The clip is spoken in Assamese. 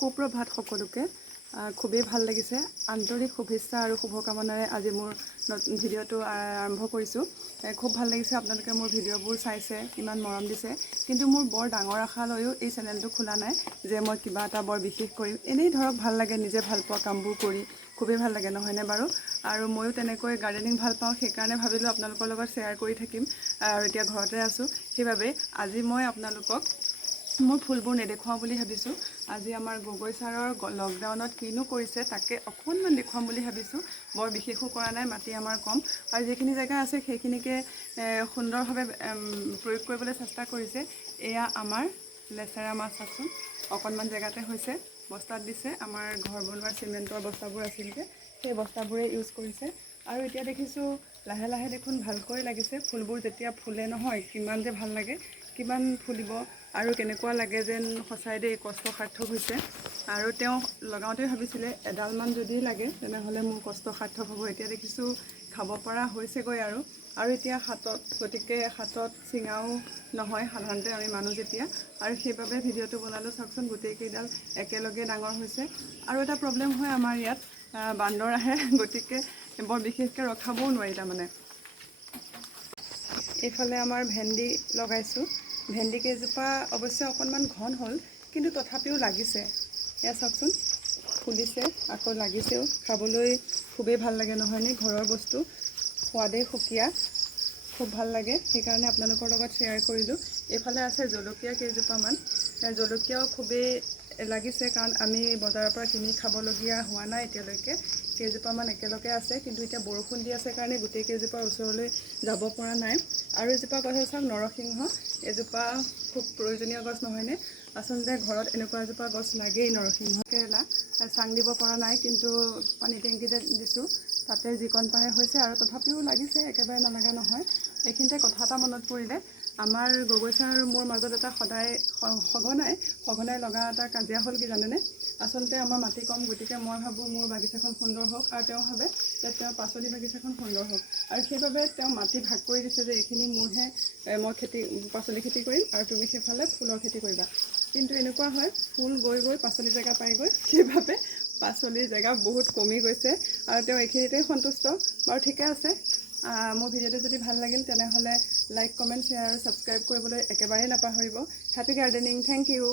সুপ্ৰভাত সকলোকে খুবেই ভাল লাগিছে আন্তৰিক শুভেচ্ছা আৰু শুভকামনাৰে আজি মোৰ ভিডিঅ'টো আৰম্ভ কৰিছোঁ খুব ভাল লাগিছে আপোনালোকে মোৰ ভিডিঅ'বোৰ চাইছে ইমান মৰম দিছে কিন্তু মোৰ বৰ ডাঙৰ আশা লৈও এই চেনেলটো খোলা নাই যে মই কিবা এটা বৰ বিশেষ কৰিম এনেই ধৰক ভাল লাগে নিজে ভাল পোৱা কামবোৰ কৰি খুবেই ভাল লাগে নহয়নে বাৰু আৰু ময়ো তেনেকৈ গাৰ্ডেনিং ভাল পাওঁ সেইকাৰণে ভাবিলোঁ আপোনালোকৰ লগত শ্বেয়াৰ কৰি থাকিম আৰু এতিয়া ঘৰতে আছোঁ সেইবাবে আজি মই আপোনালোকক মোৰ ফুলবোৰ নেদেখুৱাওঁ বুলি ভাবিছোঁ আজি আমাৰ গগৈ ছাৰৰ লকডাউনত কিনো কৰিছে তাকে অকণমান দেখুৱাম বুলি ভাবিছোঁ বৰ বিশেষো কৰা নাই মাটি আমাৰ কম আৰু যিখিনি জেগা আছে সেইখিনিকে সুন্দৰভাৱে প্ৰয়োগ কৰিবলৈ চেষ্টা কৰিছে এয়া আমাৰ লেচেৰা মাছ চাচোন অকণমান জেগাতে হৈছে বস্তাত দিছে আমাৰ ঘৰ বনোৱা চিমেণ্টৰ বস্তাবোৰ আছিল যে সেই বস্তাবোৰে ইউজ কৰিছে আৰু এতিয়া দেখিছোঁ লাহে লাহে দেখোন ভালকৈ লাগিছে ফুলবোৰ যেতিয়া ফুলে নহয় কিমান যে ভাল লাগে কিমান ফুলিব আৰু কেনেকুৱা লাগে যেন সঁচাই দেই কষ্ট সাৰ্থক হৈছে আৰু তেওঁ লগাওঁতে ভাবিছিলে এডালমান যদি লাগে তেনেহ'লে মোৰ কষ্ট সাৰ্থক হ'ব এতিয়া দেখিছোঁ খাব পৰা হৈছেগৈ আৰু এতিয়া হাতত গতিকে হাতত চিঙাও নহয় সাধাৰণতে আমি মানুহ যেতিয়া আৰু সেইবাবে ভিডিঅ'টো বনালোঁ চাওকচোন গোটেইকেইডাল একেলগে ডাঙৰ হৈছে আৰু এটা প্ৰব্লেম হয় আমাৰ ইয়াত বান্দৰ আহে গতিকে বৰ বিশেষকৈ ৰখাবও নোৱাৰি তাৰমানে এইফালে আমাৰ ভেন্দি লগাইছোঁ ভেন্দি কেইজোপা অৱশ্যে অকণমান ঘন হ'ল কিন্তু তথাপিও লাগিছে এয়া চাওকচোন ফুলিছে আকৌ লাগিছেও খাবলৈ খুবেই ভাল লাগে নহয়নে ঘৰৰ বস্তু সোৱাদেই সুকীয়া খুব ভাল লাগে সেইকাৰণে আপোনালোকৰ লগত শ্বেয়াৰ কৰিলোঁ এইফালে আছে জলকীয়া কেইজোপামান জলকীয়াও খুবেই লাগিছে কাৰণ আমি বজাৰৰ পৰা কিনি খাবলগীয়া হোৱা নাই এতিয়ালৈকে কেইজোপামান একেলগে আছে কিন্তু এতিয়া বৰষুণ দি আছে কাৰণে গোটেই কেইজোপাৰ ওচৰলৈ যাব পৰা নাই আৰু এজোপা গছ চাওক নৰসিংহ এজোপা খুব প্ৰয়োজনীয় গছ নহয়নে আচলতে ঘৰত এনেকুৱা এজোপা গছ লাগেই নৰসিংহ কেৰেলা চাং দিব পৰা নাই কিন্তু পানী টেংকিতে দিছোঁ তাতে যিকণ পাৰে হৈছে আৰু তথাপিও লাগিছে একেবাৰে নালাগা নহয় এইখিনিতে কথা এটা মনত পৰিলে আমাৰ গগৈ ছাৰ আৰু মোৰ মাজত এটা সদায় সঘনাই লগা এটা কাজিয়া হ'ল কি জানেনে আচলতে আমাৰ মাটি কম গতিকে মই ভাবোঁ মোৰ বাগিচাখন সুন্দৰ হওক আৰু তেওঁ ভাবে যে তেওঁৰ পাচলি বাগিচাখন সুন্দৰ হওক আৰু সেইবাবে তেওঁ মাটি ভাগ কৰি দিছে যে এইখিনি মোৰহে মই পাচলি খেতি কৰিম আৰু তুমি সেইফালে ফুলৰ খেতি কৰিবা কিন্তু এনেকুৱা হয় ফুল গৈ গৈ পাচলি জেগা পাইগৈ সেইবাবে পাচলিৰ জেগা বহুত কমি গৈছে আৰু তেওঁ এইখিনিতেই সন্তুষ্ট বাৰু ঠিকে আছে মোৰ ভিডিঅ'টো যদি ভাল লাগিল তেনেহ'লে লাইক কমেণ্ট শ্বেয়াৰ আৰু ছাবস্ক্ৰাইব কৰিবলৈ একেবাৰেই নাপাহৰিব হেপী গাৰ্ডেনিং থেংক ইউ